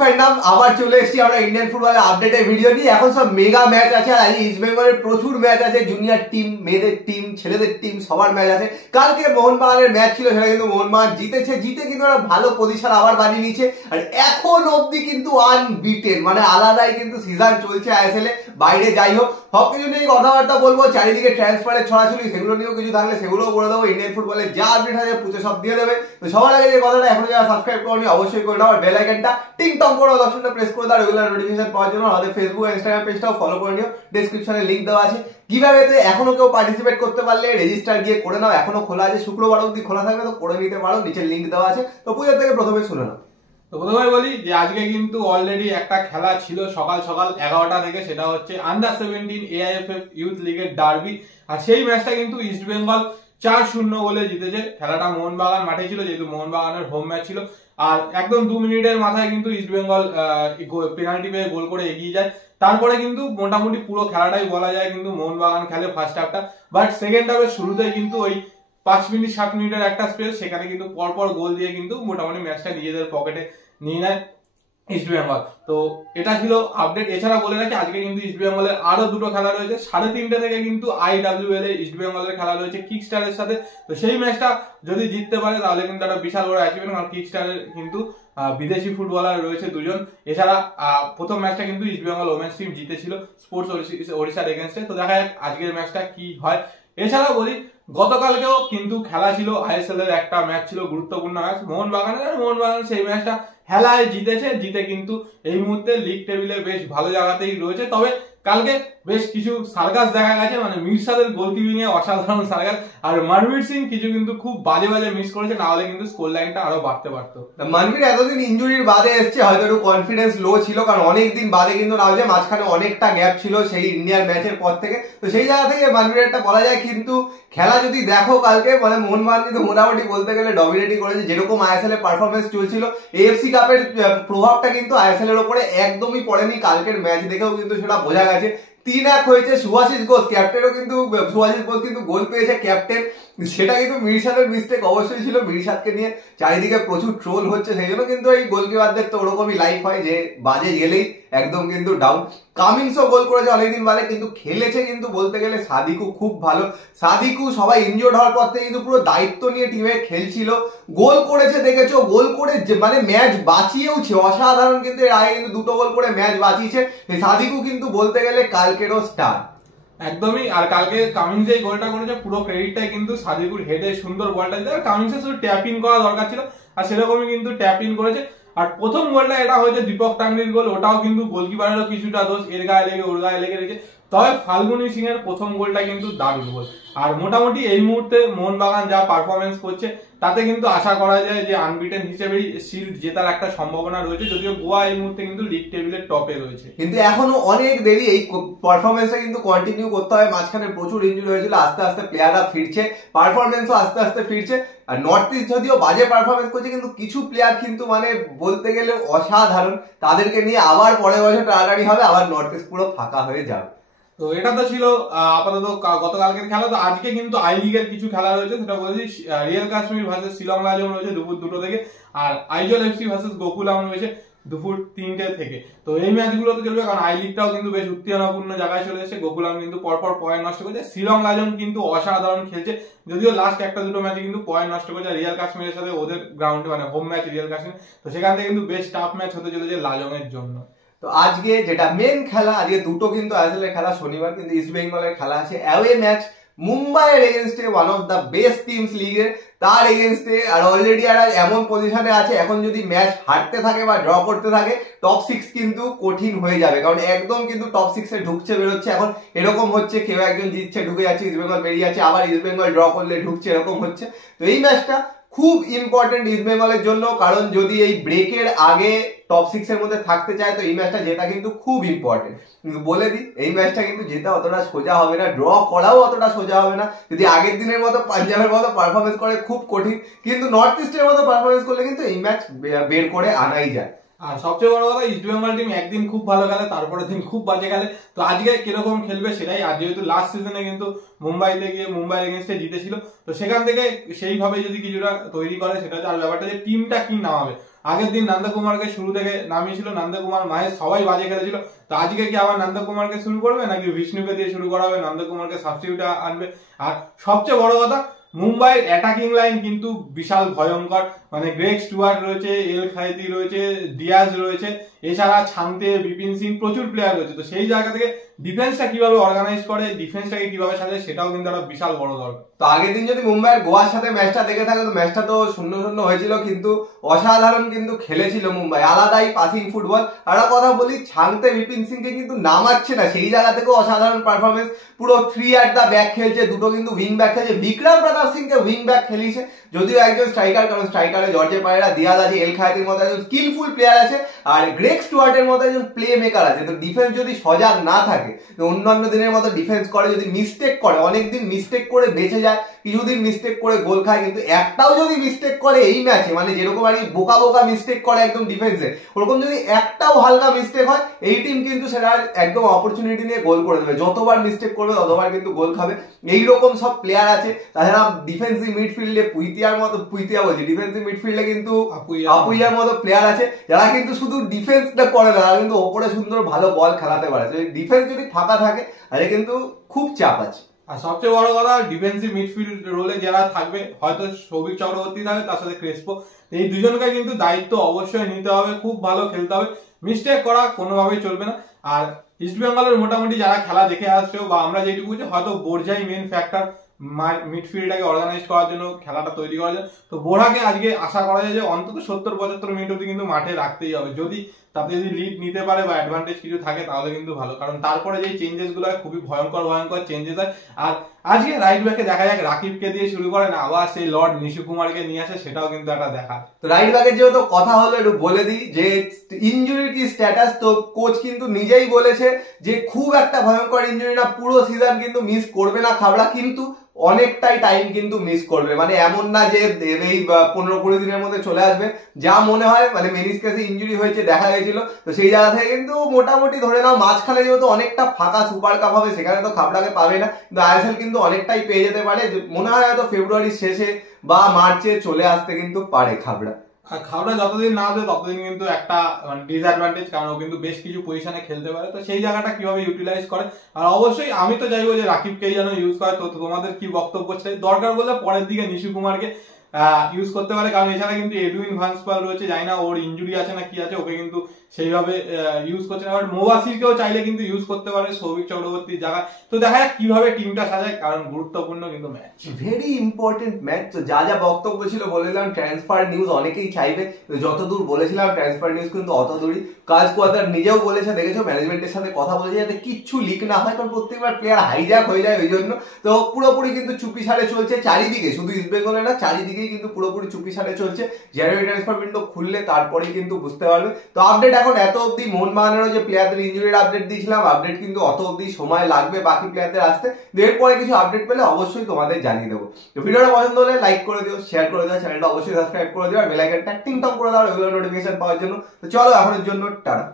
Fandom আবার চলে এসেছি আমরা ইন্ডিয়ান ফুটবলের আপডেটের ভিডিও নিয়ে। এখন সব মেগা ম্যাচ আছে, আর আজ ইস্ট বেঙ্গলের প্রচুর ম্যাচ আছে, জুনিয়র টিম, মেয়েদের টিম, ছেলেদের টিম, সবার ম্যাচ আছে। কালকে মোহনবাগানের ম্যাচ ছিল, সেটা কিন্তু মোহনবাগান জিতেছে, জিতে কিন্তু একটা ভালো পজিশন আবার বানিয়ে নিয়েছে। আর এখন অব্দি কিন্তু আনবিটেন, মানে আলাদাই কিন্তু সিজন চলছে আইএসএল এ। বাইরে যাই হোক, সব কিছু নিয়ে কথাবার্তা বলবো, চারিদিকে ট্রান্সফারের ছড়াছড়ি, সেগুলো নিয়েও কিছু থাকলে সেগুলোও করে দেবো। ইন্ডিয়ান ফুটবলে যা আপডেট আছে পুজো সব দিয়ে দেবে। তো সবার আগে যে কথাটা, এখনো যারা সাবস্ক্রাইব করনি অবশ্যই করে দাও, আর বেল আইকনটা টিং টং করে অপশনটা প্রেস করে দাও রেগুলার নোটিফিকেশন পাওয়ার জন্য। আমাদের ফেসবুক আর ইনস্টাগ্রাম পেজটাও ফলো করে নিও, ডেসক্রিপশনে লিংক দেওয়া আছে। কিভাবে এখনো কেউ পার্টিসিপেট করতে পারলে রেজিস্টার গিয়ে করে নাও, এখনো খোলা আছে, শুক্রবার অবধি খোলা থাকবে, তো করে নিতে পারো, নিচে লিংক দেওয়া আছে। তো পুজোর থেকে প্রথমে শুনে নাও। তো প্রথমে বলি যে আজকে কিন্তু অলরেডি একটা খেলা ছিল সকাল সকাল 11টা থেকে, সেটা হচ্ছে আন্ডার 17 এআইএফএফ ইউথ লিগের ডার্বি। আর সেই ম্যাচটা কিন্তু ইস্ট বেঙ্গল 4-0 গোলে জিতেছে। খেলাটা মোহনবাগান মাঠে ছিল, যেহেতু মোহনবাগানের হোম ম্যাচ ছিল। আর একদম 2 মিনিটের মাথায় কিন্তু ইস্ট বেঙ্গল পেনাল্টি পেয়ে গোল করে এগিয়ে যায়। তারপরে কিন্তু মোটামুটি পুরো খেলাটাই বলা যায় কিন্তু মোহনবাগান খেলে ফার্স্ট হাফটা, বাট সেকেন্ড হাফের শুরুতেই কিন্তু ওই 5 মিনিট 7 মিনিটের একটা স্পেস, সেখানে কিন্তু পরপর গোল দিয়ে কিন্তু মোটামুটি ম্যাচটা নিজেদের পকেটে নিয়ে নেয় ইস্ট বেঙ্গল। তো এটা ছিল আপডেট। এছাড়া বলে রাখি আজকে কিন্তু ইস্ট বেঙ্গলের আরো দুটো খেলা রয়েছে। 3:30 থেকে কিন্তু IWL এ ইস্ট বেঙ্গলের খেলা রয়েছে কিকস্টারের সাথে। তো সেই ম্যাচটা যদি জিততে পারে তাহলে কিন্তু একটা বিশাল বড় অ্যাচিভমেন্ট, কারণ কিকস্টারের কিন্তু বিদেশি ফুটবলার রয়েছে 2জন। এছাড়া প্রথম ম্যাচটা কিন্তু ইস্ট বেঙ্গল ওমেন্স টিম জিতেছিল স্পোর্টস ওড়িশার এগেনস্টে। তো দেখা যাক আজকের ম্যাচটা কি হয়। এছাড়া বলি গতকালকেও কিন্তু খেলা ছিল, আইএসএল এর একটা ম্যাচ ছিল, গুরুত্বপূর্ণ ম্যাচ মোহনবাগানের। মোহনবাগান সেই ম্যাচটা হেলায় জিতেছে, জিতে কিন্তু এই মুহূর্তে লিগ টেবিলে বেশ ভালো জায়গাতেই রয়েছে। তবে কালকে বেশ কিছু সার্কাস দেখা গেছে, মানে মির্সাদের গোলকিপিং এ অসাধারণ সার্কাস, আর মনবীর সিং কিছু কিন্তু খুব বাজে বাজে মিস করেছে, না হলে কিন্তু স্কোর লাইনটা আরো বাড়তে পারতো। মনবীর এতদিন ইনজুরির বাদে এসছে, হয়তো একটু কনফিডেন্স লো ছিল, কারণ অনেকদিন বাদে কিন্তু না হয়েছে, মাঝখানে অনেকটা গ্যাপ ছিল সেই ইন্ডিয়ার ম্যাচের পর থেকে। তো সেই জায়গা থেকে মনবীর একটা বলা যায়, কিন্তু খেলা যদি দেখো কালকে, মানে মোহনবাগান কিন্তু মোটামুটি বলতে গেলে ডমিনেটিং করেছে। যেরকম আইএসএল এর পারফরমেন্স চলছিল, এএফসি কাপের প্রভাবটা কিন্তু আইএসএল এর উপরে একদমই পড়েনি। কালকের ম্যাচ দেখেও কিন্তু সেটা বোঝা গেছে। 3-1 হয়েছে, সুভাশিস ঘোষ ক্যাপ্টেনও কিন্তু, সুভাশিস ঘোষ কিন্তু গোল পেয়েছে ক্যাপ্টেন, সেটা কিন্তু মিরসাদের মিস্টেক অবশ্যই ছিল। মিরসাদকে নিয়ে চারিদিকে প্রচুর ট্রোল হচ্ছে, সেই জন্য কিন্তু এই গোলকিপারদের তো ওরকমই লাইফ হয় যে বাজে গেলেই একদম কিন্তু ডাউন। কামিংসও গোল করেছে অনেকদিন বাদে, কিন্তু খেলেছে কিন্তু বলতে গেলে সাদিকু খুব ভালো। সাদিকু সবাই ইনজোর্ড হওয়ার পর থেকে কিন্তু পুরো দায়িত্ব নিয়ে টিমে খেলছিল, গোল করেছে, দেখেছো গোল করে মানে ম্যাচ বাঁচিয়েওছে, অসাধারণ। কিন্তু এর আগে কিন্তু 2টো গোল করে ম্যাচ বাঁচিয়েছে সাদিকু, কিন্তু বলতে গেলে কালকেরও স্টার একদমই। আর কালকে কামিংস এই গোলটা করেছে, পুরো ক্রেডিটটাই কিন্তু সাদিকুর হেডে সুন্দর বলটা দিতে, আর কামিংসের শুধু ট্যাপ ইন করা দরকার ছিল, আর সেরকমই কিন্তু ট্যাপ ইন করেছে। আর প্রথম গোলটা এটা হয়েছে দীপক টাঙ্গির গোল, ওটাও কিন্তু গোলকিপারেরও কিছুটা দোষ, এর গায়ে লেগে ওর গায়ে লেগে রয়েছে। তবে ফাল্গুনি সিং এর প্রথম গোলটা কিন্তু দারুণ গোল। আর মোটামুটি এই মুহূর্তে মোহনবাগান যা পারফরমেন্স করছে তাতে কিন্তু আশা করা যায় যে আনবিটেন হিসেবেই শিল্ড জেতার একটা সম্ভাবনা রয়েছে, যদিও গোয়া এই মুহূর্তে কিন্তু লিগ টেবিলের টপে রয়েছে। কিন্তু এখনো অনেক দেরি, এই পারফরমেন্সটা কিন্তু কন্টিনিউ করতে হবে। মাঝখানে প্রচুর ইনজুরি হয়েছিল, আস্তে আস্তে প্লেয়াররা ফিরছে, পারফরমেন্সও আস্তে আস্তে ফিরছে। আর নর্থ ইস্ট যদিও বাজে পারফরমেন্স করছে, কিন্তু কিছু প্লেয়ার কিন্তু মানে বলতে গেলে অসাধারণ, তাদেরকে নিয়ে আবার পরের বছর টানাটানি হবে, আবার নর্থ ইস্ট পুরো ফাঁকা হয়ে যাবে। তো এটা তো ছিল আপাতত গতকালকের খেলা। তো আজকে কিন্তু আই লিগের কিছু খেলা রয়েছে, সেটা বলেছি রিয়েল কাশ্মীর ভার্সেস শিলং লাজং রয়েছে দুপুর 2টো থেকে, আর আইজল এফসি ভার্সেস গোকুলাম রয়েছে দুপুর 3টে থেকে। তো এই ম্যাচগুলো তো চলবে, কারণ আই লিগটাও কিন্তু বেশ উত্তেজনাপূর্ণ জায়গায় চলে এসেছে। গোকুলাম কিন্তু পরপর পয়েন্ট নষ্ট করেছে, শিলং লাজং কিন্তু অসাধারণ খেলছে, যদিও লাস্ট 1-2 ম্যাচে কিন্তু পয়েন্ট নষ্ট করেছে রিয়াল কাশ্মীরের সাথে, ওদের গ্রাউন্ডে মানে হোম ম্যাচ রিয়াল কাশ্মীর, তো সেখান থেকে কিন্তু বেশ টাফ ম্যাচ হতে চলেছে লাজং এর জন্য। তো আজকে যেটা মেন খেলা, আজকে 2টো কিন্তু আইএসএল এর খেলা, শনিবার কিন্তু ইস্ট বেঙ্গলের খেলা আছে, অ্যাওয়ে ম্যাচ মুম্বাইয়ের এগেনস্টে, one of the best teams লিগের, তার এগেনস্টে। আর অলরেডি এরা এমন পজিশনে আছে, এখন যদি ম্যাচ হারতে থাকে বা ড্র করতে থাকে, টপ 6 কিন্তু কঠিন হয়ে যাবে, কারণ একদম কিন্তু টপ 6-এ ঢুকছে বেরোচ্ছে। এখন এরকম হচ্ছে, কেউ একজন জিতছে ঢুকে যাচ্ছে, ইস্ট বেঙ্গল বেরিয়ে যাচ্ছে, আবার ইস্ট বেঙ্গল ড্র করলে ঢুকছে, এরকম হচ্ছে। তো এই ম্যাচটা খুব ইম্পর্টেন্ট ইস্ট বেঙ্গলের জন্য, কারণ যদি এই ব্রেকের আগে টপ 6-এর মধ্যে থাকতে চায়, তো এই ম্যাচটা জেতা কিন্তু খুব ইম্পর্টেন্ট। বলে দিই, এই ম্যাচটা কিন্তু জেতা অতটা সোজা হবে না, ড্র করাও অতটা সোজা হবে না। যদি আগের দিনের মতো পাঞ্জাবের মতো পারফরমেন্স করে খুব কঠিন, কিন্তু নর্থ ইস্টের মতো পারফরমেন্স করলে কিন্তু এই ম্যাচ বের করে আনাই যায়। আর সবচেয়ে বড় কথা ইস্ট বেঙ্গল টিম একদিন খুব ভালো খেলে, তারপরের দিন খুব বাজে খেলে। তো আজকে কিরকম খেলবে সেটাই, আর যেহেতু লাস্ট সিজনে কিন্তু মুম্বাইতে গিয়ে মুম্বাই এগেনস্টে জিতেছিল, তো সেখান থেকে সেইভাবে যদি কিছুটা তৈরি করে সেটা হচ্ছে। আর ব্যাপারটা যে টিমটা কি নামাবে, আগের দিন নন্দকুমারকে শুরু থেকে নামিয়েছিল, নন্দকুমার মাহেশ সবাই বাজে খেলেছিল, তো আজকে কি আবার নন্দকুমারকে শুরু করবে নাকি বিষ্ণুকে দিয়ে শুরু করা হবে, নন্দকুমারকে সাবস্টিটিউটে আনবে। আর সবচেয়ে বড় কথা মুম্বাইয়ের অ্যাটাকিং লাইন কিন্তু বিশাল ভয়ঙ্কর, মানে গ্রেগ স্টুয়ার্ট রয়েছে, এল খায়েতি রয়েছে, ডিয়াজ রয়েছে, এছাড়া ছান্তে, বিপিন সিং, প্রচুর প্লেয়ার রয়েছে। তো সেই জায়গা থেকে ডিফেন্সটা কিভাবে অর্গানাইজ করে, ডিফেন্সটাকে কিভাবে সাজায়, সেটাও কিন্তু একটা বিশাল বড় দরকার। তো আগের দিন যদি মুম্বাইয়ের গোয়ার সাথে ম্যাচটা দেখে থাকে, তো ম্যাচটা তো 0-0 হয়েছিল, কিন্তু অসাধারণ কিন্তু খেলেছিল মুম্বাই, আলাদাই পাসিং ফুটবল। আর কথা বলি, ছাংতে বিপিন সিংকে কিন্তু নামাচ্ছে না, সেই জায়গা থেকেও অসাধারণ পারফরমেন্স, পুরো 3 at the back খেলছে, দুটো কিন্তু উইং ব্যাক খেলছে, বিক্রম প্রতাপ সিংকে উইং ব্যাক খেলিয়েছে, যদিও একজন স্ট্রাইকার, কারণ স্ট্রাইকারে জর্জে পায়রা, দিয়াজ আছে, এল খায়েতির মতো একজন স্কিলফুল প্লেয়ার আছে, আর গ্রেগ স্টুয়ার্টের মতো একজন প্লে মেকার আছে। তো ডিফেন্স যদি সজাগ না থাকে, তো অন্যান্য দিনের মতো ডিফেন্স করে, যদি মিস্টেক করে, অনেকদিন মিস্টেক করে বেঁচে যায়, কিছুদিন মিস্টেক করে গোল খায়, কিন্তু একটাও যদি মিস্টেক করে এই ম্যাচে, মানে যেরকম আর কি বোকা বোকা মিস্টেক করে একদম ডিফেন্সে, ওরকম যদি একটাও হালকা মিস্টেক হয়, এই টিম কিন্তু সেটা একদম অপরচুনিটি নিয়ে গোল করে দেবে, যতবার মিস্টেক করবে ততবার কিন্তু গোল খাবে। এইরকম সব প্লেয়ার আছে। তাছাড়া ডিফেন্সিভ মিডফিল্ডে ডিফেন্সিভ মিডফিল্ডে কিন্তু আপুইয়ার মতো প্লেয়ার আছে, যারা কিন্তু শুধু ডিফেন্সটা করে না, তারা কিন্তু ওপরে সুন্দর ভালো বল খেলাতে পারে। ডিফেন্স যদি ফাঁকা থাকে তাহলে কিন্তু খুব চাপ আছে। আর সবচেয়ে বড় কথা, ডিফেন্সিভ মিডফিল্ড রোলে যারা থাকবে, হয়তো সৌভিক চক্রবর্তী থাকবে, তার সাথে ক্রেসপো, এই দুজনকে কিন্তু দায়িত্ব অবশ্যই নিতে হবে, খুব ভালো খেলতে হবে, মিস্টেক করা কোনোভাবেই চলবে না। আর ইস্ট বেঙ্গলের মোটামুটি যারা খেলা দেখে আসছে, বা আমরা যেটুকু বুঝি, হয়তো বোরজাই মেন ফ্যাক্টর মিডফিল্ডটাকে অর্গানাইজ করার জন্য, খেলাটা তৈরি করার জন্য। তো বোরাকে আজকে আশা করা যায় যে অন্তত 70-75 মিনিট অব্দি কিন্তু মাঠে রাখতেই হবে, যদি তাতে যদি লিড নিতে পারে বা অ্যাডভান্টেজ কিছু থাকে তাহলে কিন্তু ভালো, কারণ তারপরে যে চেঞ্জেস গুলো হয় খুবই ভয়ঙ্কর চেঞ্জেস হয়। আর আজকে রাইট ব্যাকে দেখা যাক রাকিবকে দিয়ে শুরু করে না আবার সেই লর্ড নিশু কুমারকে নিয়ে আসে, সেটাও কিন্তু একটা দেখা। তো রাইট ব্যাকের যেহেতু কথা হলো, একটু বলে দিই যে ইনজুরির কি স্ট্যাটাস। তো কোচ কিন্তু নিজেই বলেছে যে খুব একটা ভয়ঙ্কর ইনজুরি না, পুরো সিজন কিন্তু মিস করবে না খাবড়া, কিন্তু অনেকটাই টাইম কিন্তু মিস করবে, মানে এমন না যে এই 15-20 দিনের মধ্যে চলে আসবে, যা মনে হয়, মানে মেনিসকাসে ইনজুরি হয়েছে দেখা গেছিল, তো সেই জায়গা থেকে কিন্তু মোটামুটি ধরে নাও মাঝখানে যেহেতু অনেকটা ফাঁকা সুপার কাপ হবে, সেখানে তো খাবড়াকে পাবে না, কিন্তু আইএসএল কিন্তু অনেকটাই পেয়ে যেতে পারে, মনে হয় হয়তো ফেব্রুয়ারির শেষে বা মার্চে চলে আসতে কিন্তু পারে খাবড়া। আর খাবড়া যতদিন না আসবে ততদিন কিন্তু একটা ডিসঅ্যাডভান্টেজ, কারণ ও কিন্তু বেশ কিছু পজিশনে খেলতে পারে, তো সেই জায়গাটা কিভাবে ইউটিলাইজ করে। আর অবশ্যই আমি তো চাইবো যে রাকিবকেই যেন ইউজ করে। তো তোমাদের কি বক্তব্য চাই? দরকার বলে পরের দিকে নিশু কুমারকে ইউজ করতে পারে, কারণ এছাড়া কিন্তু এডুইন ভান্সপাল রয়েছে, জানি না ওর ইনজুরি আছে না কি আছে, ওকে কিন্তু সেইভাবে ইউজ করছে না। বাট মোবাসিরকেও চাইলে কিন্তু ইউজ করতে পারে সৌভিক চক্রবর্তীর জায়গায়। তো দেখা যাক কিভাবে টিমটা সাজায়, কারণ গুরুত্বপূর্ণ কিন্তু ম্যাচ, ভেরি ইম্পর্টেন্ট ম্যাচ। তো যা যা বক্তব্য ছিল বলেছিলাম, ট্রান্সফার নিউজ অনেকেই চাইবে, যতদূর বলেছিলাম ট্রান্সফার নিউজ কিন্তু অতদূরই। কাজ কোয়ার্টার নিজেও বলেছে, দেখেছো ম্যানেজমেন্টের সাথে কথা বলেছে যাতে কিচ্ছু লিক না হয়, কারণ প্রত্যেকবার প্লেয়ার হাইজ্যাক হয়ে যায় ওই জন্য। তো পুরোপুরি কিন্তু চুপি সারে চলছে চারিদিকে, শুধু ইস্ট বেঙ্গলে না, চারিদিকেই কিন্তু পুরোপুরি চুপি সারে চলছে। জানুয়ারি ট্রান্সফার উইন্ডো খুললে তারপরেই কিন্তু বুঝতে পারবে। তো আপডেট এখন এত অব্দি, মোহনবাগানেরও যে প্লেয়ারদের ইনজুরির আপডেট দিয়েছিলাম, আপডেট কিন্তু অত অব্দি সময় লাগবে বাকি প্লেয়ারদের আসতে। এরপরে কিছু আপডেট পেলে অবশ্যই তোমাদের জানিয়ে দেবো। তো ভিডিওটা পছন্দ হলে লাইক করে দিও, শেয়ার করে দিও, চ্যানেলটা অবশ্যই সাবস্ক্রাইব করে দিও, আর বেল আইকনটা টিং টং করে দাও রেগুলার নোটিফিকেশন পাওয়ার জন্য। তো চলো এখনের জন্য টাটা।